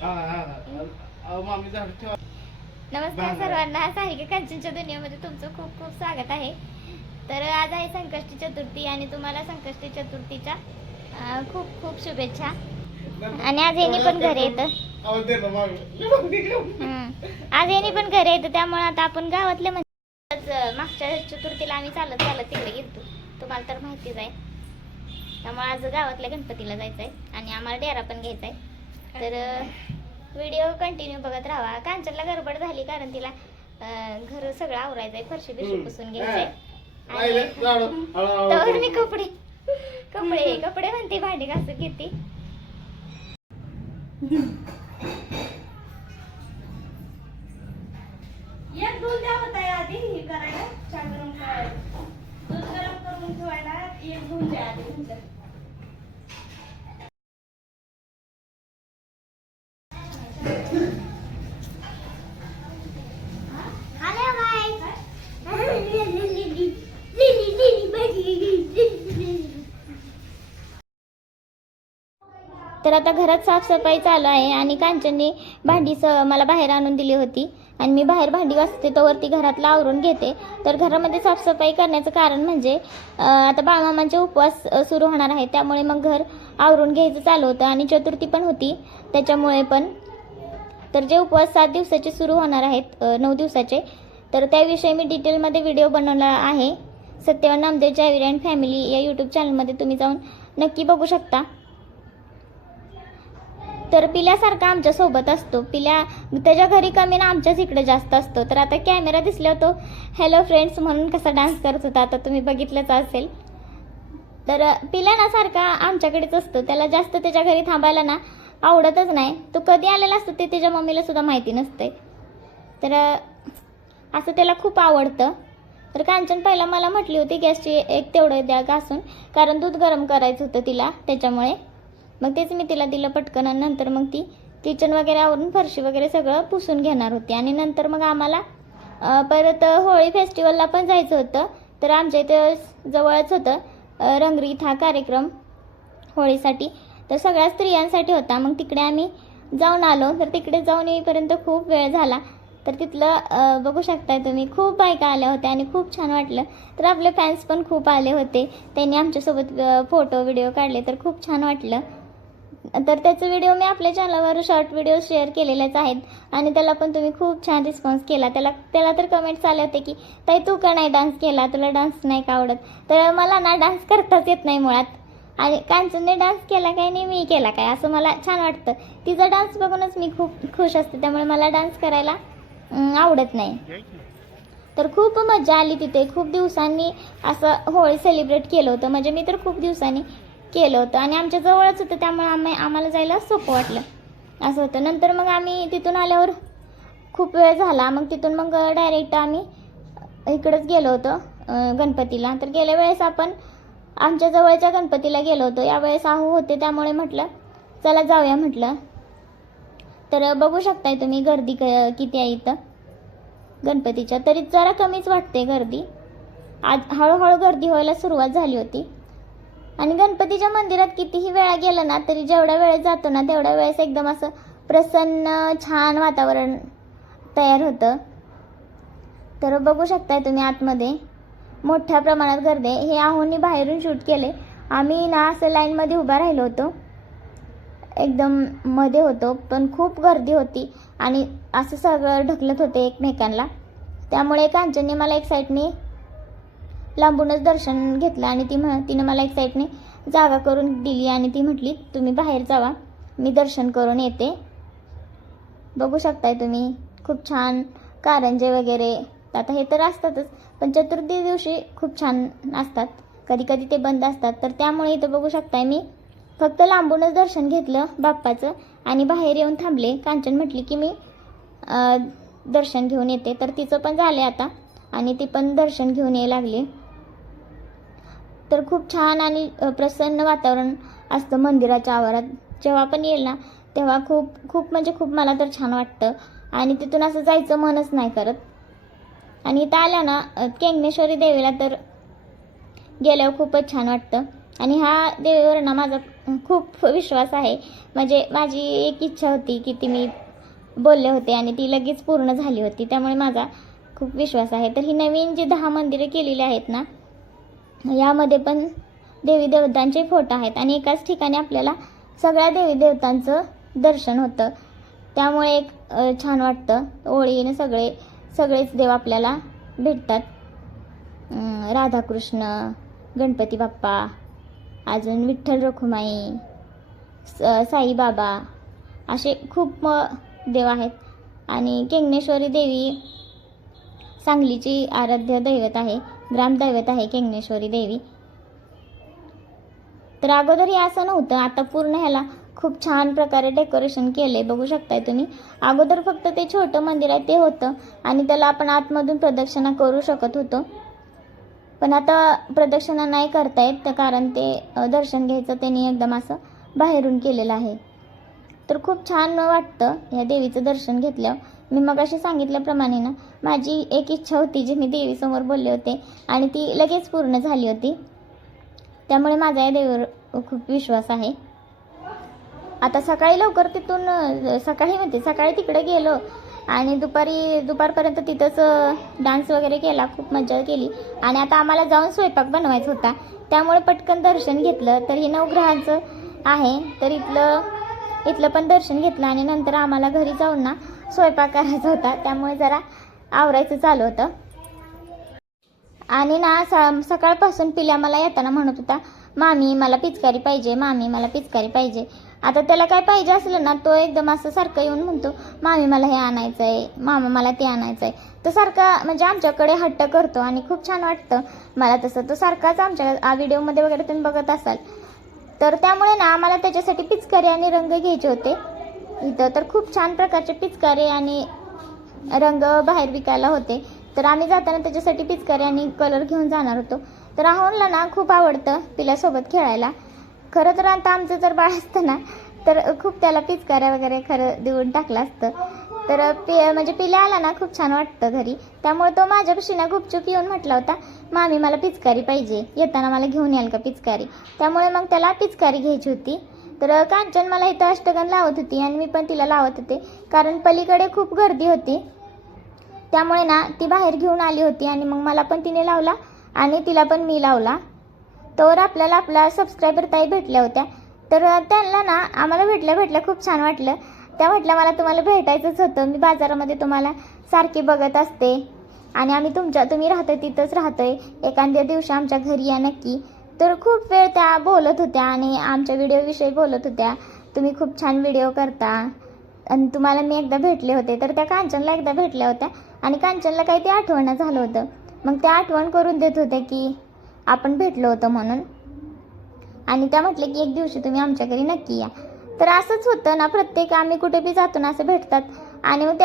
नमस्कार सर्वांना, सारिका कांचनच्या दुनियेमध्ये तुमचं खूप खूप स्वागत आहे. तर आज आहे संकष्टी चतुर्थी आणि तुम्हाला संकष्टी चतुर्थीच्या खूप खूप शुभेच्छा. आणि आज यांनी पण घरी येतं, आज यांनी पण घरी येतं, त्यामुळे आता आपण गावातले म्हणजे मागच्या चतुर्थीला आम्ही चालत चालत तिकडे गेलतो, तुम्हाला तर माहितीच आहे. त्यामुळे आज गावातल्या गणपतीला जायचं आहे आणि आम्हाला डेरा पण घ्यायचा आहे. तर व्हिडिओ कंटिन्यू बघत राहा. कांचनला गडबड झाली कारण तिला घर सगळं आवरायचं आहे, फरशी बिरशी पुसून घ्यायचंय. तर मी कपडे कपडे कपडे म्हणते, भांडी घासून घेते. एक दूध द्या होता आधी हे करायला, चहा गरम करायला, दूध गरम करून ठेवायला एक दूध द्या आधी. तर आता घरात साफसफाई चालू आहे आणि कांचनने भांडी मला बाहेर आणून दिली होती आणि मी बाहेर भांडी घासते तोवरती घरातला आवरून घेते. तर घरामध्ये साफसफाई करण्याचं कारण म्हणजे आता बाळमामांचे उपवास सुरू होणार आहे, त्यामुळे मग घर आवरून घ्यायचं चालू होतं आणि चतुर्थी पण होती त्याच्यामुळे पण. तर जे उपवास 7 दिवसाचे सुरू होणार आहेत, 9 दिवसाचे, तर त्याविषयी मी डिटेलमध्ये व्हिडिओ बनवला आहे. सत्यवान नामदेव जावीर अँड फॅमिली या यूट्यूब चॅनलमध्ये तुम्ही जाऊन नक्की बघू शकता. तर पिल्यासारखा आमच्यासोबत असतो, पिल्या त्याच्या घरी कमी ना आमच्याच इकडे जास्त असतो. तर आता कॅमेरा दिसल्यावर तो हॅलो फ्रेंड्स म्हणून कसा डान्स करत होता, आता तुम्ही बघितलंच असेल. तर पिल्या ना सारखा आमच्याकडेच असतो, त्याला जास्त त्याच्या घरी थांबायला ना आवडतच नाही. तो कधी आलेला असतो ते त्याच्या मम्मीला सुद्धा माहिती नसते. तर असं त्याला खूप आवडतं. तर कांचन पहिला मला म्हटली होती गॅसची एक तेवढं द्या घासून, कारण दूध गरम करायचं होतं तिला, त्याच्यामुळे मग तेच मी तिला दिलं पटकन. आणि नंतर मग ती किचन वगैरे आवरून फरशी वगैरे सगळं पुसून घेणार होती. आणि नंतर मग आम्हाला परत होळी फेस्टिवलला पण जायचं होतं. तर आमच्या इथे जवळच होतं रंगरीत हा कार्यक्रम होळीसाठी, तर सगळ्या स्त्रियांसाठी होता. मग तिकडे आम्ही जाऊन आलो. तर तिकडे जाऊन येईपर्यंत खूप वेळ झाला. तर तिथलं बघू शकताय तुम्ही, खूप बायका आल्या होत्या आणि खूप छान वाटलं. तर आपले फॅन्स पण खूप आले होते, त्यांनी आमच्यासोबत फोटो व्हिडिओ काढले, तर खूप छान वाटलं. तर त्याचे व्हिडिओ मी आपल्या चॅनलवर शॉर्ट व्हिडिओ शेअर केलेलेच आहेत आणि त्याला पण तुम्ही खूप छान रिस्पॉन्स केला. त्याला तर कमेंट्स आले होते की ताई तू का नाही डान्स केला, तुला डान्स नाही का आवडत. तर मला ना डान्स करताच येत नाही मुळात, आणि कांचनने डान्स केला काय नाही मी केला काय असं मला छान वाटतं. तिचा डान्स बघूनच मी खूप खुश असते, त्यामुळे मला डान्स करायला आवडत नाही. तर खूप मजा आली तिथे. खूप दिवसांनी असं होळी सेलिब्रेट केलं होतं, म्हणजे मी तर खूप दिवसांनी केलं होतं आणि आमच्या जवळच होतं, त्यामुळे आम्हाला जायला सोपं वाटलं असं होतं. नंतर मग आम्ही तिथून आल्यावर खूप वेळ झाला, मग तिथून मग डायरेक्ट आम्ही इकडंच गेलो होतो गणपतीला. तर गेल्या वेळेस आपण आमच्या जवळच्या गणपतीला गेलो होतो, यावेळेस आहू होते, त्यामुळे म्हटलं चला जाऊया म्हटलं. तर बघू शकताय तुम्ही गर्दी किती आहे इथं गणपतीच्या. तरी जरा कमीच वाटते गर्दी, आज हळूहळू गर्दी व्हायला सुरुवात झाली होती. आणि गणपतीच्या मंदिरात कितीही वेळा गेलं ना तरी जेवढ्या वेळेस जातो ना तेवढ्या वेळेस एकदम असं प्रसन्न छान वातावरण तयार होतं. तर बघू शकताय तुम्ही आतमध्ये मोठ्या प्रमाणात गर्दी आहे. हे आहोंनी बाहेरून शूट केले. आम्ही ना असं लाईनमध्ये उभा राहिलो होतो, एकदम मध्ये होतो, पण खूप गर्दी होती आणि असं सगळं ढकलत होते एकमेकांना. त्यामुळे कांचनने मला एक साईडने लांबूनच दर्शन घेतलं आणि तिनं मला एक साईडने जागा करून दिली आणि ती म्हटली तुम्ही बाहेर जावा, मी दर्शन करून येते. बघू शकताय तुम्ही खूप छान कारंजे वगैरे, आता हे तर असतातच, पण चतुर्थी दिवशी खूप छान असतात, कधी कधी ते बंद असतात. तर त्यामुळे इथं बघू शकताय मी फक्त लांबूनच दर्शन घेतलं बाप्पाचं आणि बाहेर येऊन थांबले. कांचन म्हटली की मी दर्शन घेऊन येते, तर तिचं पण झाले आता आणि ती पण दर्शन घेऊन यायला लागली. तर खूप छान आणि प्रसन्न वातावरण असतं मंदिराच्या आवारात. जेव्हा पण येईल ना तेव्हा खूप खूप म्हणजे खूप मला तर छान वाटतं आणि तिथून असं जायचं मनच नाही करत. आणि इथं आल्या ना केंगनेश्वरी देवीला तर गेल्यावर खूपच छान वाटतं. आणि हा देवीवर ना माझा खूप विश्वास आहे. म्हणजे माझी एक इच्छा होती की ती मी बोलले होते आणि ती लगेच पूर्ण झाली होती. त्यामुळे माझा खूप विश्वास आहे. तर ही नवीन जी 10 मंदिरे केलेली आहेत ना, यामध्ये पण देवी देवतांचे फोटो आहेत आणि एकाच ठिकाणी आपल्याला सगळ्या देवी देवतांचं दर्शन होतं. त्यामुळे एक छान वाटतं. ओळीने सगळेच देव आपल्याला भेटतात. राधाकृष्ण, गणपती बाप्पा, अजून विठ्ठल रखुमाई, साईबाबा, असे खूप देव आहेत. आणि केंगनेश्वरी देवी सांगलीची आराध्य दैवत आहे, ग्रामदैवत आहे केंगनेश्वरी देवी. तर अगोदर हे असं नव्हतं. आता पूर्ण ह्याला खूप छान प्रकारे डेकोरेशन केले, बघू शकताय तुम्ही. अगोदर फक्त ते छोटं मंदिर आहे ते होतं आणि त्याला आपण आतमधून प्रदक्षिणा करू शकत होतो. पण आता प्रदक्षिणा नाही करता येत, तर कारण ते दर्शन घ्यायचं त्यांनी एकदम असं बाहेरून केलेलं आहे. तर खूप छान वाटतं या देवीचं दर्शन घेतल्यावर. मी मगाशी सांगितल्याप्रमाणे ना, माझी एक इच्छा होती जी मी देवीसमोर बोलले होते आणि ती लगेच पूर्ण झाली होती. त्यामुळे माझा या देवीवर खूप विश्वास आहे. आता सकाळी लवकर तिथून सकाळी तिकडे गेलो आणि दुपारपर्यंत तिथंच डान्स वगैरे केला, खूप मजा केली. आणि आता आम्हाला जाऊन स्वयंपाक बनवायचा होता, त्यामुळे पटकन दर्शन घेतलं. तर हे नवग्रहाचं आहे, तर इथलं पण दर्शन घेतलं आणि नंतर आम्हाला घरी जाऊन ना स्वयंपाक करायचा होता, त्यामुळे जरा आवरायचं चालू होतं. आणि ना सकाळपासून पिल्या मला येताना म्हणत होता, मामी मला पिचकारी पाहिजे, मामी मला पिचकारी पाहिजे. आता त्याला काय पाहिजे असलं ना, तो एकदम असं सारखं येऊन म्हणतो, मामी मला हे आणायचं आहे, मामा मला ते आणायचं आहे. तो सारखा म्हणजे आमच्याकडे हट्ट करतो आणि खूप छान वाटतं मला तसं. तो सारखाच आमच्या व्हिडिओमध्ये वगैरे तुम्ही बघत असाल. तर त्यामुळे ना आम्हाला त्याच्यासाठी पिचकारी आणि रंग घ्यायचे होते इथं. तर खूप छान प्रकारचे पिचकारी आणि रंग बाहेर विकायला होते. तर आम्ही जाताना त्याच्यासाठी पिचकारी आणि कलर घेऊन जाणार होतो. तर राहुलला ना खूप आवडतं पिल्यासोबत खेळायला. खरं तर आता आमचं जर बाळ असतं ना, तर खूप त्याला पिचकाऱ्या वगैरे खरं देऊन टाकलं असतं. तर म्हणजे पिल्या आला ना खूप छान वाटतं घरी. त्यामुळे तो माझ्यापाशी ना गुपचूप येऊन म्हटला होता, मामी मला पिचकारी पाहिजे, येताना मला घेऊन याल का पिचकारी. त्यामुळे मग त्याला पिचकारी घ्यायची होती. तर कांचन मला इथं अष्टगन लावत होती आणि मी पण तिला लावत होते, कारण पलीकडे खूप गर्दी होती. त्यामुळे ना ती बाहेर घेऊन आली होती आणि मग मला पण तिने लावला आणि तिला पण मी लावला. तर आपल्याला आपला सबस्क्रायबर ताई भेटल्या होत्या. तर त्यांना ना आम्हाला भेटल्या खूप छान वाटलं. त्या म्हटल्या, मला तुम्हाला भेटायचंच होतं, मी बाजारामध्ये तुम्हाला सारखी बघत असते आणि आम्ही तुम्ही राहतोय तिथंच राहतोय, एखाद्या दिवशी आमच्या घरी या नक्की. तर खूप वेळ त्या बोलत होत्या आणि आमच्या व्हिडिओविषयी बोलत होत्या. तुम्ही खूप छान व्हिडिओ करता आणि तुम्हाला मी एकदा भेटले होते. तर त्या कांचनला एकदा भेटल्या होत्या आणि कांचनला काही ते आठवण झालं होतं. मग त्या आठवण करून देत होत्या की आपण भेटलो होतो म्हणून. आणि त्या म्हटले की एक दिवशी तुम्ही आमच्या घरी नक्की या. तर असंच होतं ना, प्रत्येक आम्ही कुठे बी जातो ना असं भेटतात आणि मग ते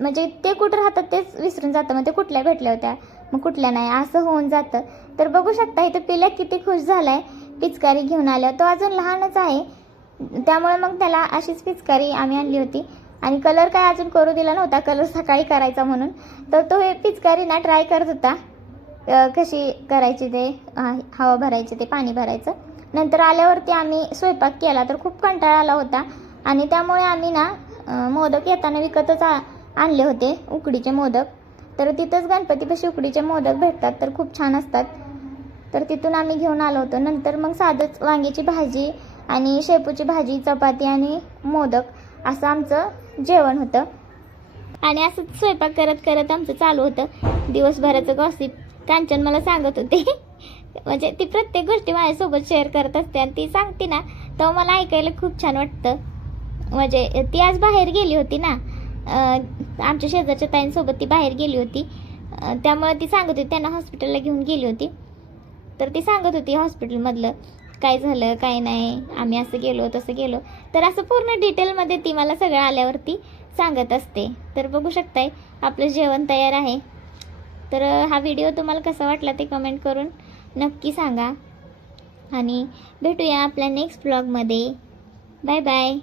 म्हणजे ते कुठं राहतात तेच विसरून जातं. मग ते कुठल्या भेटल्या होत्या, मग कुठल्या नाही, असं होऊन जातं. तर बघू शकता इथं पिल्या किती खुश झालाय पिचकारी घेऊन आल्यावर. तो अजून लहानच आहे, त्यामुळे मग त्याला अशीच पिचकारी आम्ही आणली होती. आणि कलर काय अजून करू दिला नव्हता, कलर सकाळी करायचा म्हणून. तर तो हे पिचकारी ना ट्राय करत होता कशी करायची, ते हवा भरायची, ते पाणी भरायचं. नंतर आल्यावरती आम्ही स्वयंपाक केला. तर खूप कंटाळा आला होता आणि त्यामुळे आम्ही ना मोदक येताना विकतच आणले होते, उकडीचे मोदक. तर तिथंच गणपतीपाशी उकडीचे मोदक भेटतात, तर खूप छान असतात. तर तिथून आम्ही घेऊन आलो होतो. नंतर मग साधंच वांग्याची भाजी आणि शेपूची भाजी, चपाती आणि मोदक असं आमचं जेवण होतं. आणि असंच स्वयंपाक करत करत आमचं चालू होतं दिवसभराचं गॉसिप. कांचन मला सांगत होते म्हणजे ती प्रत्येक गोष्टी माझ्यासोबत शेअर करत असते आणि ती सांगते ना, तेव्हा मला ऐकायला खूप छान वाटतं. म्हणजे ती आज बाहेर गेली होती ना, आमच्या शेजारच्या ताईंसोबत ती बाहेर गेली होती. त्यामुळे ती सांगत होती, त्यांना हॉस्पिटलला घेऊन गेली होती. तर ती सांगत होती हॉस्पिटलमधलं काय झालं काय नाही, आम्ही असं गेलो तसं गेलो. तर असं पूर्ण डिटेलमध्ये ती मला सगळं आल्यावरती सांगत असते. तर बघू शकताय आपलं जेवण तयार आहे. तर हा व्हिडिओ तुम्हाला कसा वाटला ते कमेंट करून नक्की सांगा आणि भेटूया आपल्या नेक्स्ट ब्लॉगमध्ये. Bye bye.